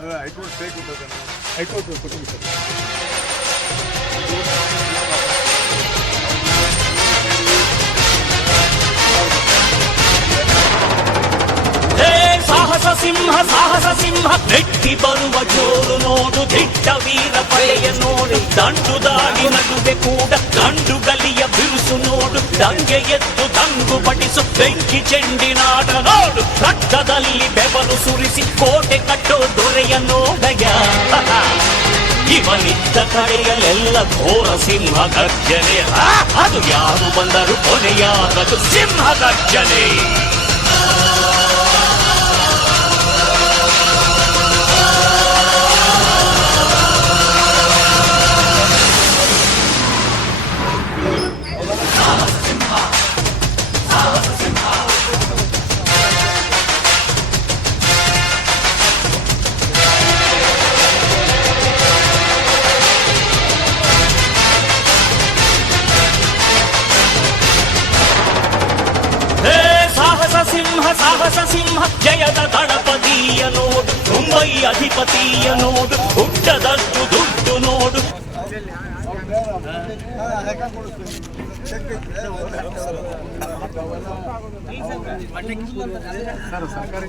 High court ಬೇಕು high court ಕೊಟ್ಟಿಲ್ಲ sir. ಸಾಹಸ ಸಿಂಹ ಬೆಟ್ಟಿ ಬರುವ ಜೋರು ನೋಡು, ದಿಟ್ಟ ವೀರ ಪಡೆಯ ನೋಡು, ದಂಡು ದಾಳಿ ನಡುವೆ ಕೂಡ ಗಂಡು ಗಲಿಯ ಬಿರುಸು ನೋಡು, ದಂಗೆ ಎದ್ದು ತಂಗು ಬಡಿಸು ಬೆಂಕಿ ಚೆಂಡಿನಾಡ ನೋಡು, ರಕ್ತದಲ್ಲಿ ಬೆವರು ಸುರಿಸಿ ಕೋಟೆ ಕಟ್ಟೋ ದೊರೆಯ ನೋಡಯ. ಇವನಿದ್ದ ಕಡೆಯಲ್ಲೆಲ್ಲ ಘೋರ ಸಿಂಹ ಗರ್ಜನೆ, ಅದು ಯಾರು ಬಂದರು ಕೊನೆಯಾಗದು ಸಿಂಹ ಗರ್ಜನೆ. ಸಾಹಸ ಸಿಂಹ ಜಯದ ದಳಪತಿಯ ನೋಡು, ಮುಂಬೈ ಅಧಿಪತಿಯ ನೋಡು, ಹುಟ್ಟದಷ್ಟು ದುಡ್ಡು ನೋಡು. ಸರ್ಕಾರಿ